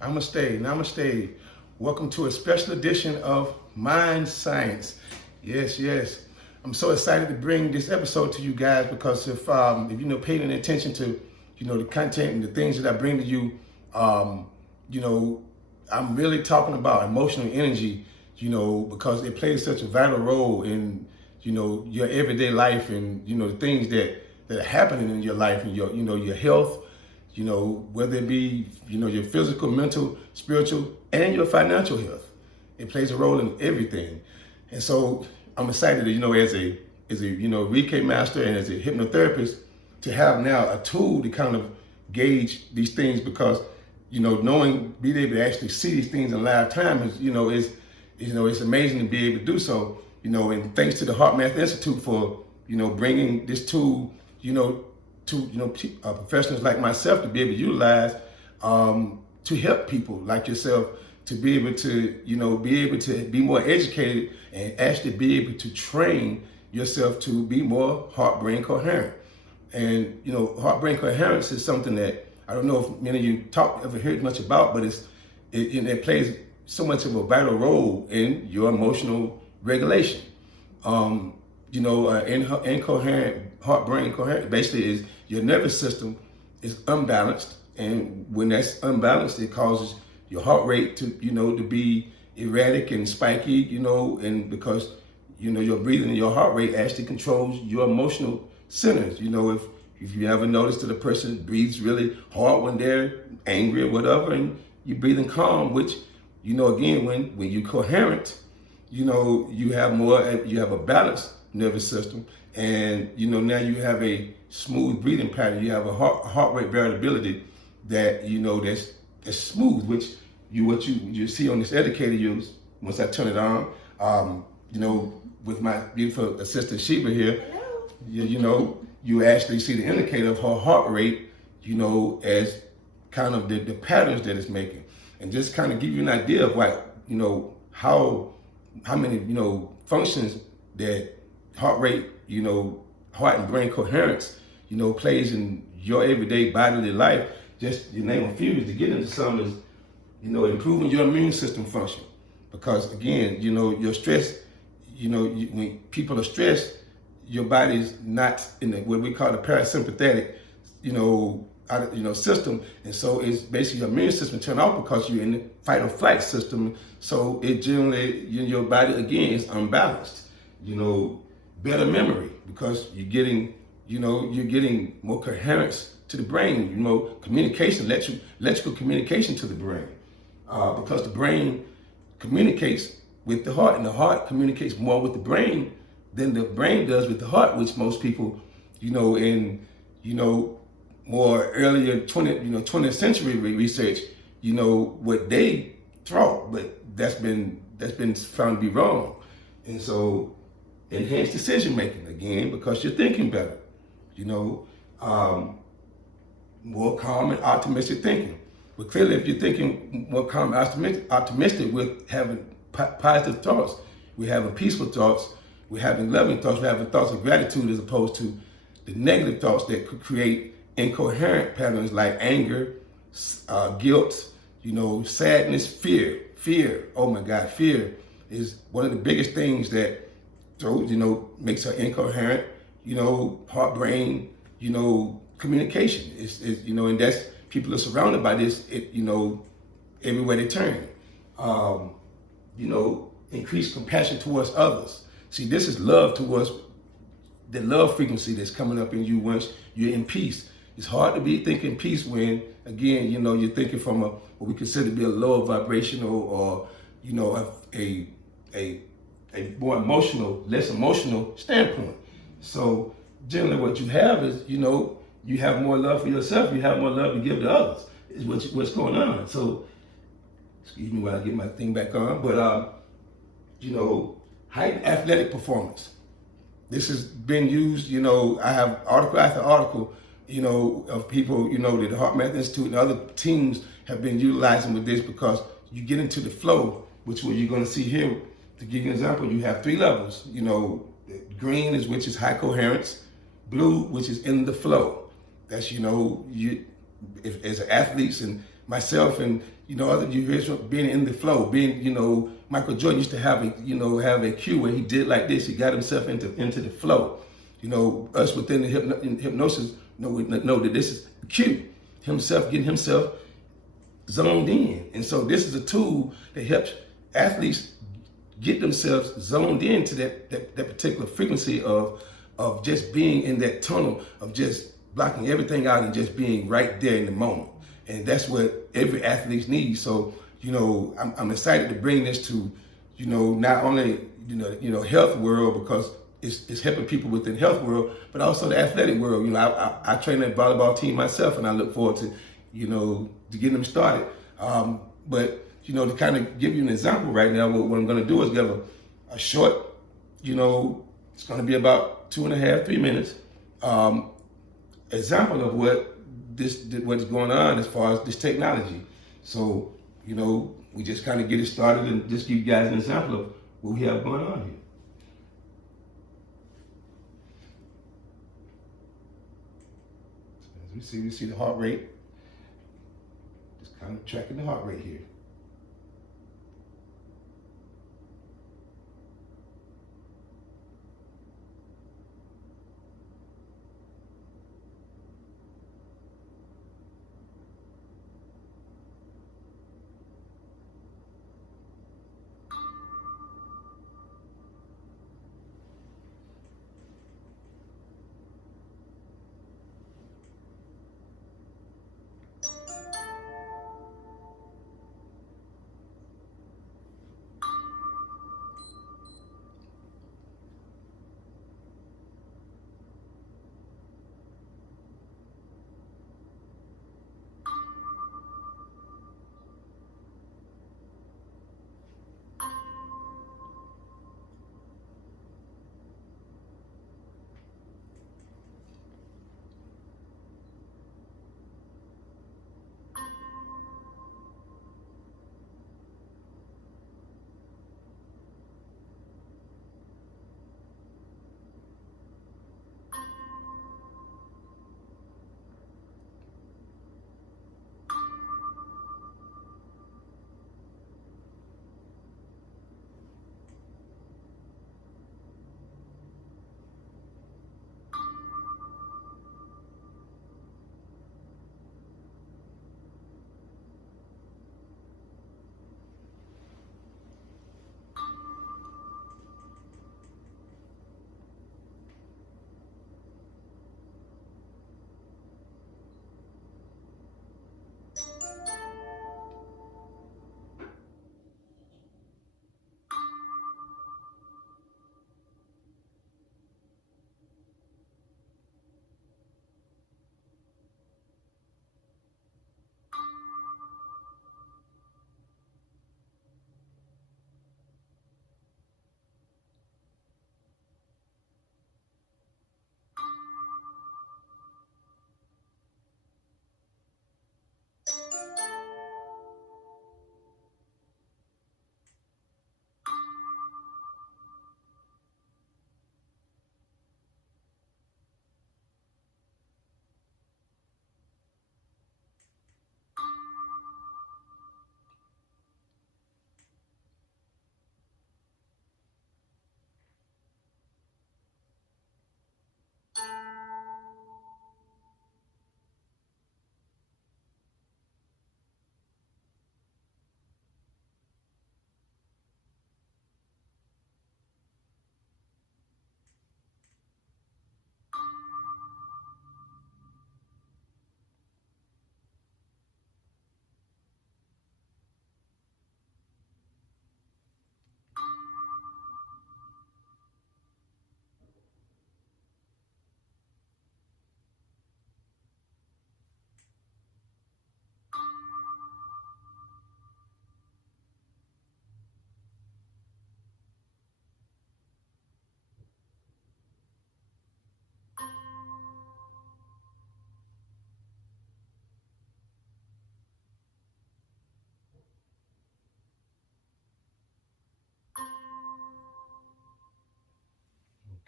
Namaste, namaste. Welcome to a special edition of Mind Science. Yes. I'm so excited to bring this episode to you guys because if paying any attention to the content and the things that I bring to you, I'm really talking about emotional energy. Because it plays such a vital role in your everyday life and the things that are happening in your life and your health. Whether it be, your physical, mental, spiritual, and your financial health. It plays a role in everything. And so I'm excited, as a Reiki master and as a hypnotherapist, to have now a tool to kind of gauge these things because, being able to actually see these things in live time it's amazing to be able to do so, and thanks to the HeartMath Institute for, bringing this tool, to professionals like myself to be able to utilize to help people like yourself to be able to be more educated and actually be able to train yourself to be more heart-brain coherent. And heart-brain coherence is something that I don't know if many of you ever heard much about, but it plays so much of a vital role in your emotional regulation. Incoherent heart-brain coherent basically is your nervous system is unbalanced, and when that's unbalanced, it causes your heart rate to be erratic and spiky, and because your breathing and your heart rate actually controls your emotional centers. If you ever notice that a person breathes really hard when they're angry or whatever, and you're breathing calm, which again when you're coherent, you have a balanced nervous system, and now you have a smooth breathing pattern. You have a heart rate variability that that's smooth, which you see on this indicator use once I turn it on. With my beautiful assistant Sheba here, you actually see the indicator of her heart rate, as kind of the patterns that it's making, and just kind of give you an idea of how many functions that heart rate, heart and brain coherence, plays in your everyday bodily life. Just you name a few to get into some is, improving your immune system function. Because again, your stress, when people are stressed, your body's not in what we call the parasympathetic, system, and so it's basically your immune system turned off because you're in the fight or flight system. So it generally, your body again is unbalanced. Better memory because you're getting more coherence to the brain. Communication, electrical communication to the brain, because the brain communicates with the heart, and the heart communicates more with the brain than the brain does with the heart, which most people, in more earlier 20th century research, what they thought, but that's been found to be wrong. And so enhanced decision making again because you're thinking better, more calm and optimistic thinking. But clearly, if you're thinking more calm and optimistic, we're having positive thoughts, we're having peaceful thoughts, we're having loving thoughts, we're having thoughts of gratitude as opposed to the negative thoughts that could create incoherent patterns like anger, guilt, sadness, fear. Oh my God, fear is one of the biggest things that makes her incoherent, heart brain, communication. And that's, people are surrounded by this, everywhere they turn. Increase compassion towards others. See, this is love towards the love frequency that's coming up in you once you're in peace. It's hard to be thinking peace when, again, you're thinking from what we consider to be a lower vibrational or, a more less emotional standpoint. So generally what you have is, you have more love for yourself, you have more love to give to others, is what's going on. So, excuse me while I get my thing back on, but, heightened athletic performance. This has been used, I have article after article, of people, that the HeartMath Institute and other teams have been utilizing with this because you get into the flow, which what you're going to see here. To give you an example, you have 3 levels. Green is which is high coherence, blue which is in the flow. That's as athletes and myself and other you being in the flow, being Michael Jordan used to have a cue where he did like this. He got himself into the flow. Us within the hypnosis know that this is the cue. Himself getting himself zoned in, and so this is a tool that helps athletes get themselves zoned into that particular frequency of just being in that tunnel of just blocking everything out and just being right there in the moment. And that's what every athlete needs. So, I'm excited to bring this to, not only, health world, because it's helping people within health world, but also the athletic world. I train a volleyball team myself, and I look forward to, to getting them started. But to kind of give you an example right now, what I'm going to do is give a short, it's going to be about 2.5, 3 minutes, example of what's going on as far as this technology. So, we just kind of get it started and just give you guys an example of what we have going on here. As we see the heart rate. Just kind of tracking the heart rate here.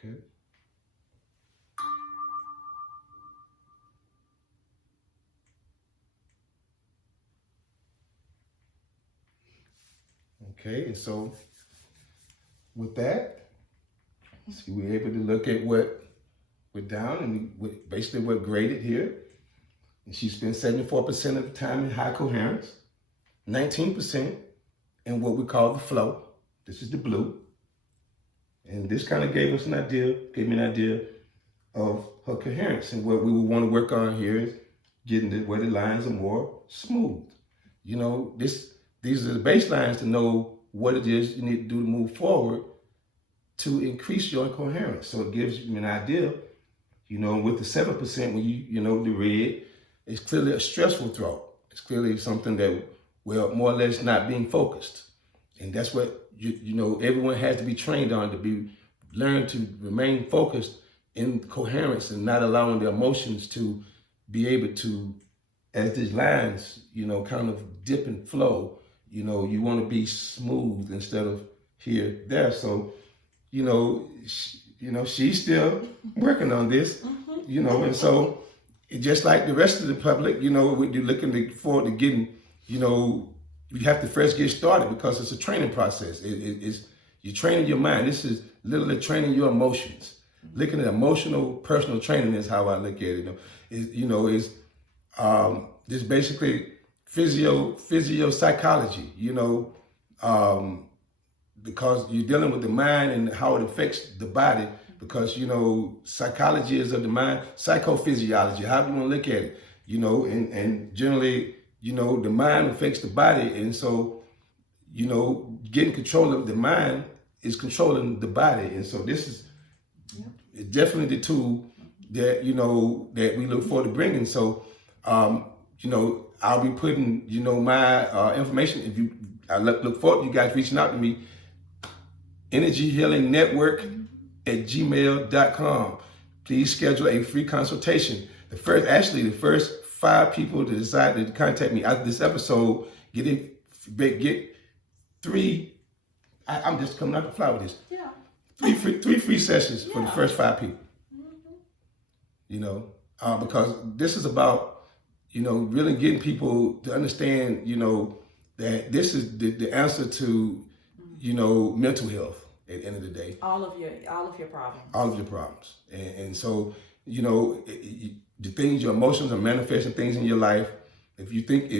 Okay. Okay, and so with that, see, we're able to look at what we're down and basically we're graded here. And she spent 74% of the time in high coherence, 19% in what we call the flow. This is the blue. And this kind of gave me an idea of her coherence. And what we would want to work on here is getting where the lines are more smooth. You know, these are the baselines to know what it is you need to do to move forward to increase your coherence. So it gives you an idea, you know, with the 7%, when you know, the red, it's clearly a stressful throat. It's clearly something that we're more or less not being focused. And that's what, you know, everyone has to be trained on, to learn to remain focused in coherence and not allowing the emotions to be able to, as these lines, you know, kind of dip and flow, you know, you want to be smooth instead of here, there. So, you know, she's still working on this, you know, and so just like the rest of the public, you know, we're looking forward to getting, you know, you have to first get started because it's a training process. It's you're training your mind. This is literally training your emotions. Looking at emotional, personal training is how I look at it. This basically physio psychology. You know, because you're dealing with the mind and how it affects the body. Because you know, psychology is of the mind. Psychophysiology. How do you want to look at it? You know, and generally, you know, the mind affects the body, and so, you know, getting control of the mind is controlling the body, and so this is definitely the tool that, you know, that we look forward to bringing. So, you know, I'll be putting, you know, my information. I look forward to you guys reaching out to me. Energy Healing Network at gmail.com. Please schedule a free consultation. The first 5 people to decide to contact me after this episode get 3. I'm just coming out the fly with this. Yeah. 3 free sessions for the first 5 people. You know, because this is about, you know, really getting people to understand, you know, that this is the answer to, you know, mental health at the end of the day. All of your problems. All of your problems. And so, you know, the things, your emotions are manifesting things in your life. If you think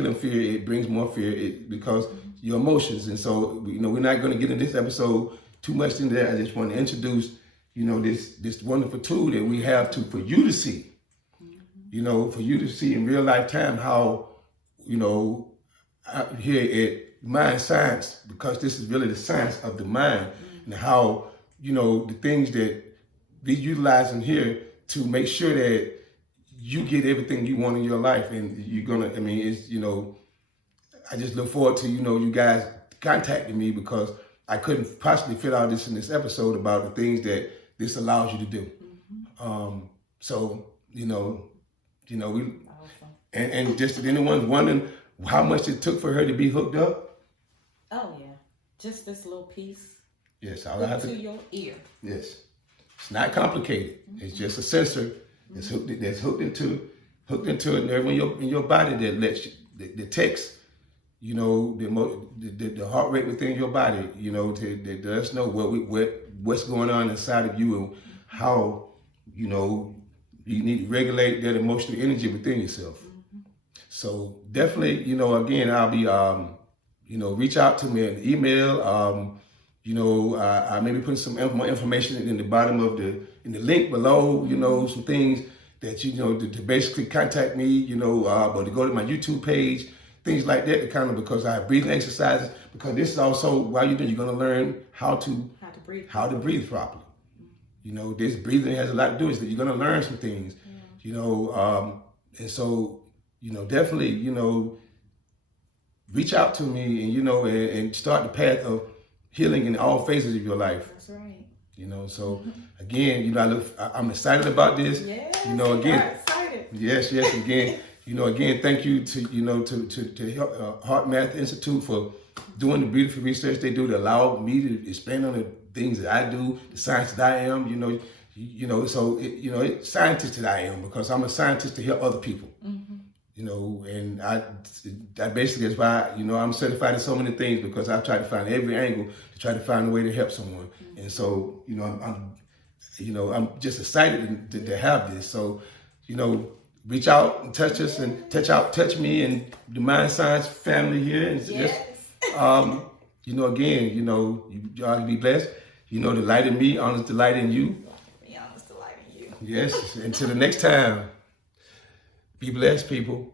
of fear, it brings more fear because your emotions. And so, you know, we're not going to get in this episode too much in there. I just want to introduce, you know, this wonderful tool that we have for you to see, you know, for you to see in real life time how, you know, out here at Mind Science, because this is really the science of the mind and how, you know, the things that we utilize in here to make sure that you get everything you want in your life. And you're gonna, I mean, it's, you know, I just look forward to, you know, you guys contacting me because I couldn't possibly fit all this in this episode about the things that this allows you to do. So, you know, we, and just if anyone's wondering how much it took for her to be hooked up. Oh yeah, just this little piece. Yes, I'll have to your ear. Yes, it's not complicated. It's just a sensor that's hooked into a nerve in your body that lets you, that detects, you know, the heart rate within your body. You know, that lets us know what's going on inside of you and how, you know, you need to regulate that emotional energy within yourself. So definitely, you know, again, I'll be, you know, reach out to me an email. You know, I maybe put some more information in the bottom of in the link below, you know, some things that, you know, to basically contact me, you know, or to go to my YouTube page, things like that, to kind of, because I have breathing exercises, because this is also, while you're doing, you're going to learn how to breathe properly. You know, this breathing has a lot to do with it. You're going to learn some things, you know, and so, you know, definitely, you know, reach out to me and, you know, and start the path of healing in all phases of your life. That's right. You know, so again, you know, I'm excited about this. Yes, you know, again, excited. Yes, again, you know, again, thank you to, you know, to HeartMath Institute for doing the beautiful research they do to allow me to expand on the things that I do, the science that I am, you know, so, you know, scientist that I am, because I'm a scientist to help other people. you know, and that basically is why, you know, I'm certified in so many things, because I've tried to find every angle to try to find a way to help someone. And so, you know, I'm just excited to have this. So, you know, reach out and touch us and touch me and the Mind Science family here. And just, you know, again, you know, y'all can be blessed. You know, the light in me honors the light in you. Me honors the light in you. Yes. Until the next time, be blessed, people.